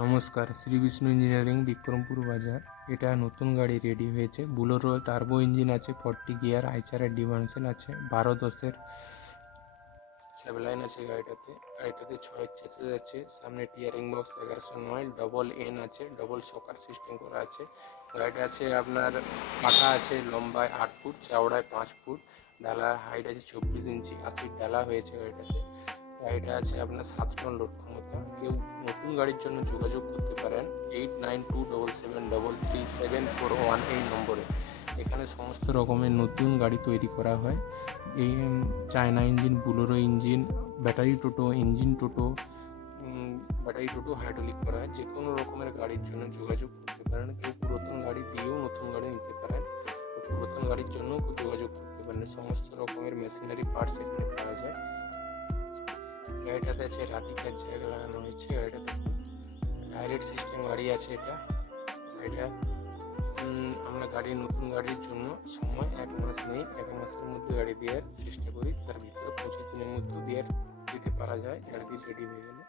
নমস্কার, শ্রী বিষ্ণু ইঞ্জিনিয়ারিং, বিক্রমপুর বাজার। এটা নতুন গাড়ি রেডি হয়েছে। বুলোরো টার্বো ইঞ্জিন আছে, 40 গিয়ার, আইচারের ডিভান্সেল আছে, 12/10-এর সেভলাইন আছে গাড়িটাতে 6 চেসিস আছে। সামনে টিয়ারিং বক্স 1109, ডবল এন আছে, ডবল শকার সিস্টেম করা আছে। গাড়িটা আছে আপনার পাকা আছে লম্বায় 8 ফুট, চওড়ায় 5 ফুট, ডালার হাইট আছে 24 ইঞ্চি, 80 ডালা হয়েছে গাড়িটাতে। গাড়িটা আছে আপনার 7 টন লোড ক্ষমতা। কেউ নতুন গাড়ির জন্য যোগাযোগ করতে পারেন 8927733741 এই নম্বরে। এখানে সমস্ত রকমের নতুন গাড়ি তৈরি করা হয়। এই China engine, Bolero engine, battery toto, engine toto, battery toto hydraulic করা হয়। যে কোনো রকমের গাড়ির জন্য যোগাযোগ করতে পারেন। কেউ পুরাতন গাড়ি দিয়েও নতুন গাড়ি নিতে পারেন, পুরাতন গাড়ির জন্যও যোগাযোগ করতে পারেন। সমস্ত রকমের মেশিনারি পার্টস এখানে পাওয়া যায়। গাড়িটাতে আছে রাধিকার জায়গা লাগানো হয়েছে। গাড়িটাতে ডাইরেক্ট সিস্টেম গাড়ি আছে। গাড়িটা আমরা নতুন গাড়ির জন্য সময় 1 মাস নেই। 1 মাসের মধ্যে গাড়ি দেওয়ার চেষ্টা করি। তার ভিতরে 25 দিনের মধ্যে দিতে পারা যায়। গাড়ি রেডি হয়ে গেলে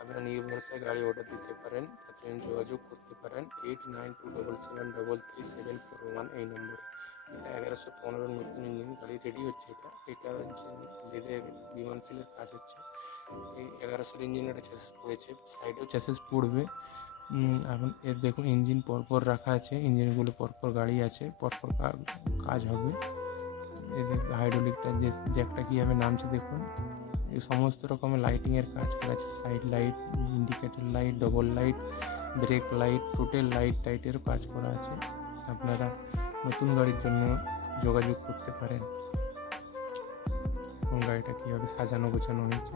আপনারা নির্ভরসায় গাড়ি অর্ডার দিতে পারেন। তার জন্য যোগাযোগ করতে পারেন 8927733741 এই নম্বরে। এটা 1115 নতুন ইঞ্জিন গাড়ি রেডি হচ্ছে। এটা হচ্ছে লেদের ডিমান্সেলের কাজ হচ্ছে। এই 1100 ইঞ্জিনের একটা চ্যাসিস পড়েছে, সাইডেও চ্যাসিস পড়বে। এখন এর দেখুন ইঞ্জিন পরপর রাখা আছে, ইঞ্জিনগুলো পরপর গাড়ি আছে, পরপর কাজ হবে। এদের হাইড্রোলিকটা জ্যাকটা কীভাবে নামছে দেখুন। এই সমস্ত রকমের লাইটিংয়ের কাজ করা আছে। Side light, indicator light, double light, brake light, total লাইটেরও কাজ করা আছে। আপনারা নতুন গাড়ির জন্য যোগাযোগ করতে পারেন। কোন গাড়িটা কীভাবে সাজানো গোছানো হয়েছে।